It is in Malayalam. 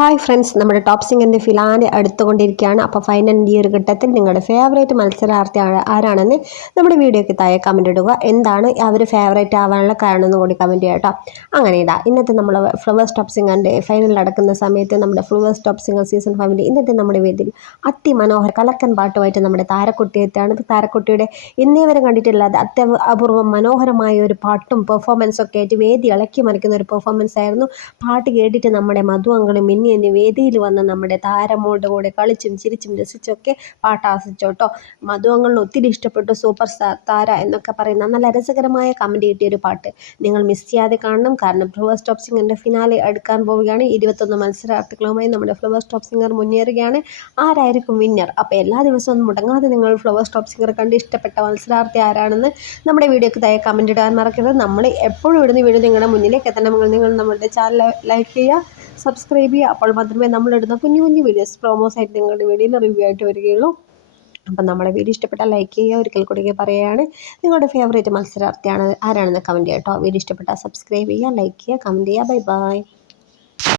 ഹായ് ഫ്രണ്ട്സ് നമ്മുടെ ടോപ്പ് സിംഗറിന്റെ ഫിലാന്റെ അടുത്തുകൊണ്ടിരിക്കുകയാണ്. അപ്പോൾ ഫൈനൽ ഈ ഒരു ഘട്ടത്തിൽ നിങ്ങളുടെ ഫേവറേറ്റ് മത്സരാർത്ഥി ആരാണെന്ന് നമ്മുടെ വീഡിയോയ്ക്ക് താഴെ കമന്റ് ഇടുക. എന്താണ് അവർ ഫേവറേറ്റ് ആവാനുള്ള കാരണം എന്ന് കൂടി കമന്റ് ചെയ്യുക കേട്ടോ. അങ്ങനെ ഇതാ ഇന്നത്തെ നമ്മൾ ഫ്ലവേഴ്സ് ടോപ്പ് സിംഗറിന്റെ ഫൈനൽ നടക്കുന്ന സമയത്ത് നമ്മുടെ ഫ്ലവേഴ്സ് ടോപ്പ് സിംഗർ സീസൺ ഫൈവിന്റെ ഇന്നത്തെ നമ്മുടെ വേദിയിൽ അതിമനോഹര കലക്കൻ പാട്ടുമായിട്ട് നമ്മുടെ താരക്കുട്ടി എത്താണ് താരക്കുട്ടിയുടെ ഇന്നേ വരെ കണ്ടിട്ടില്ലാതെ അത്യ അപൂർവം മനോഹരമായ ഒരു പാട്ടും പെർഫോമൻസും ഒക്കെ ആയിട്ട് വേദി ഇളക്കി മറിക്കുന്ന ഒരു പെർഫോമൻസ് ആയിരുന്നു. പാട്ട് കേട്ടിട്ട് നമ്മുടെ മധു മിന്നി എന്നീ വേദിയിൽ വന്ന് നമ്മുടെ താരമോളുടെ കൂടെ കളിച്ചും ചിരിച്ചും രസിച്ചൊക്കെ പാട്ട് കേട്ടോ. മധു ഒത്തിരി ഇഷ്ടപ്പെട്ടു സൂപ്പർ സ്റ്റാർ താര എന്നൊക്കെ പറയുന്ന നല്ല രസകരമായ കമന്റ് കിട്ടിയൊരു പാട്ട്. നിങ്ങൾ മിസ് ചെയ്യാതെ കാണണം. കാരണം ഫ്ലവർ സ്റ്റോപ്പ് സിംഗറിന്റെ ഫിനാലെ എടുക്കാൻ പോവുകയാണ്. ഇരുപത്തൊന്ന് മത്സരാർത്ഥികളുമായി നമ്മുടെ ഫ്ലവർ സ്റ്റോപ്പ് സിംഗർ മുന്നേറുകയാണ്. ആരായിരിക്കും വിന്നർ അപ്പോൾ എല്ലാ ദിവസവും മുടങ്ങാതെ നിങ്ങൾ ഫ്ലവർ സ്റ്റോപ്പ് സിംഗർ കണ്ട് ഇഷ്ടപ്പെട്ട മത്സരാർത്ഥി ആരാണെന്ന് നമ്മുടെ വീഡിയോക്ക് താഴെ കമന്റ് ഇടാൻ മറക്കരുത്. നമ്മൾ എപ്പോഴും ഇടുന്ന വീഡിയോ നിങ്ങളുടെ മുന്നിലേക്ക് എത്തണമെങ്കിൽ നിങ്ങൾ നമ്മുടെ ചാനൽ ലൈക്ക് ചെയ്യുക. സബ്സ്ക്രൈബ് ചെയ്യുക. അപ്പോൾ മാത്രമേ നമ്മളിടുന്ന കുഞ്ഞു കുഞ്ഞു വീഡിയോസ് പ്രോമോസ് ആയിട്ട് നിങ്ങളുടെ വീഡിയോയിൽ റിവ്യൂ ആയിട്ട് വരികയുള്ളൂ. അപ്പം നമ്മുടെ വീഡിയോ ഇഷ്ടപ്പെട്ടാൽ ലൈക്ക് ചെയ്യുക ഒരിക്കൽ കൂടി പറയുകയാണ്. നിങ്ങളുടെ ഫേവറേറ്റ് മത്സരാർത്ഥിയാണ് ആരാണെന്ന് കമന്റ് ചെയ്യാം കേട്ടോ. വീഡിയോ ഇഷ്ടപ്പെട്ടാൽ സബ്സ്ക്രൈബ് ചെയ്യുക ലൈക്ക് ചെയ്യുക കമന്റ് ചെയ്യുക. Bye bye